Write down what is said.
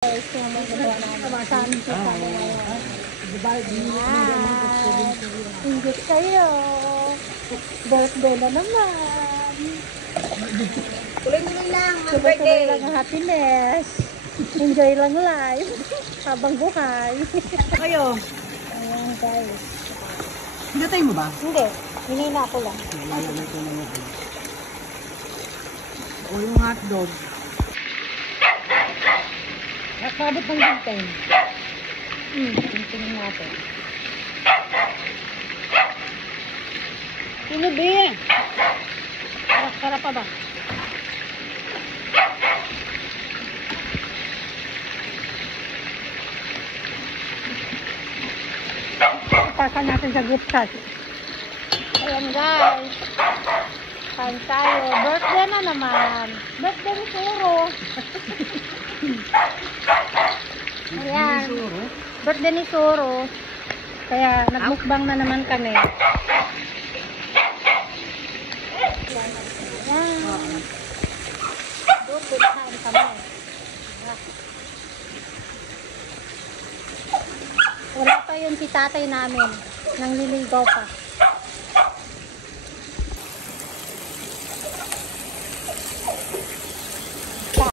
Guys, kung magagawa namin sa amin sa pangalawa. Inggit kayo. Birthday na naman. Tuloy-tuloy lang ang Tuloy-tuloy birthday. lang ang happiness. Enjoy lang life. Habang buhay. Kayo, Ayan guys. hinatay mo ba? Hindi. Hinina ko lang. O yung hotdog. Nakabot ng bintay. Tingnan natin. Sino ba? Sarap pa ba? Ipasa natin sa group chat. Ayan guys. Kain tayo. Birthday na naman. Birthday ni Suro. Ayan. Birthday ni Suro. Kaya nagmukbang na naman kami. Ayan. Double time kami. Wala pa yun si tatay namin. Nang liligaw pa.